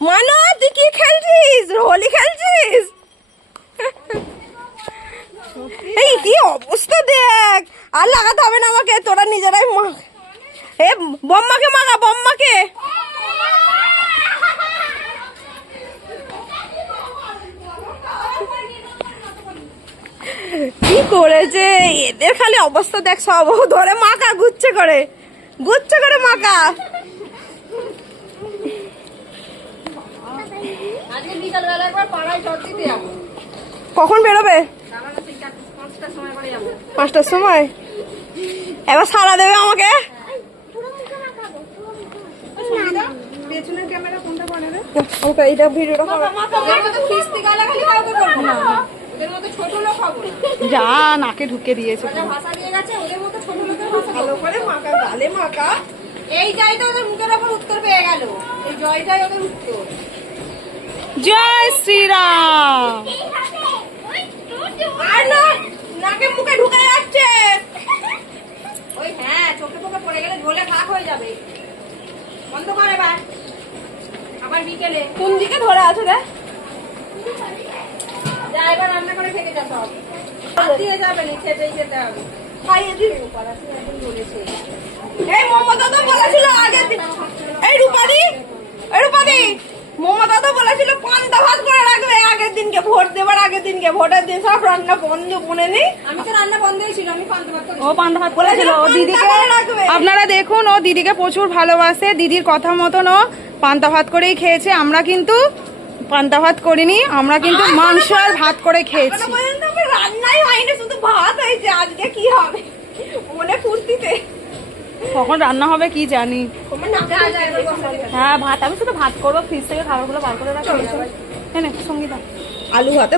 মানো তুই কি খেলছিস? হোলি খেলছিস? এই কি অবস্থা দেখ, আর লাগাতে হবে না আমাকে, তোরা নিজেরাই মাখ। এ বম্মাকে মাখা, বম্মাকে। কি করেছে এদের, খালি অবস্থা দেখ, সব ধরে মাখা, গুচ্ছে করে মাখা। কখন বেরোবে? 5টার সময়। এবার সারা দেবে আমাকে। এইটা ভিডিওটা যা নাকে ঢুকে দিয়েছে, ভালো করে মাখা, গালে মাখা। এইটাই তো ওদের মুখের ওপর উত্তর পেয়ে গেল, এই জয়টাই ওদের উত্তর। জয় শ্রীরাম। আর না, নাকে মুখে ঢুকে যাচ্ছে। ওই হ্যাঁ, চোখে চোখে পড়ে গেলে ঝোলে ভাগ হয়ে যাবে। বন্ধ কর এবার, আবার বিকেলে। কোন দিকে ধরে আছে রে? যা এবার রান্না করে খেতে যা, সব দিয়ে যাবে না, খেতেই খেতে হবে। খাইয়ে দিবি। এই মমতা তো বলেছিল আগের দিন, এই রূপাদি মমতা তো বলেছিল পান্তা ভাত করে রাখবে আগের দিনকে, ভোট দেবার আগের দিনকে। ভোটের দিন সব রান্না বন্ধ, মনে নেই? আমি তো রান্না বন্ধই ছিল, আমি পান্তা ভাত করি। ও পান্তা ভাত করেছিল ও দিদিকে। আপনারা দেখুন, ও দিদিকে প্রচুর ভালোবাসে, দিদির কথা মতন ও পান্তা ভাত করেই খেয়েছে। আমরা কিন্তু পান্তা ভাত করিনি, আমরা কিন্তু মাংস আর ভাত করে খেয়েছি। রান্নাই হয়নি, শুধু ভাত হয়েছে। আজকে কি হবে মনে ফুর্তিতে? কখন রান্না হবে কি জানি। হ্যাঁ, ভাত, আমি শুধু ভাত করবো, ফ্রিজ থেকে খাবারগুলো বার করে রাখবো। সঙ্গীতা আলু ভাতে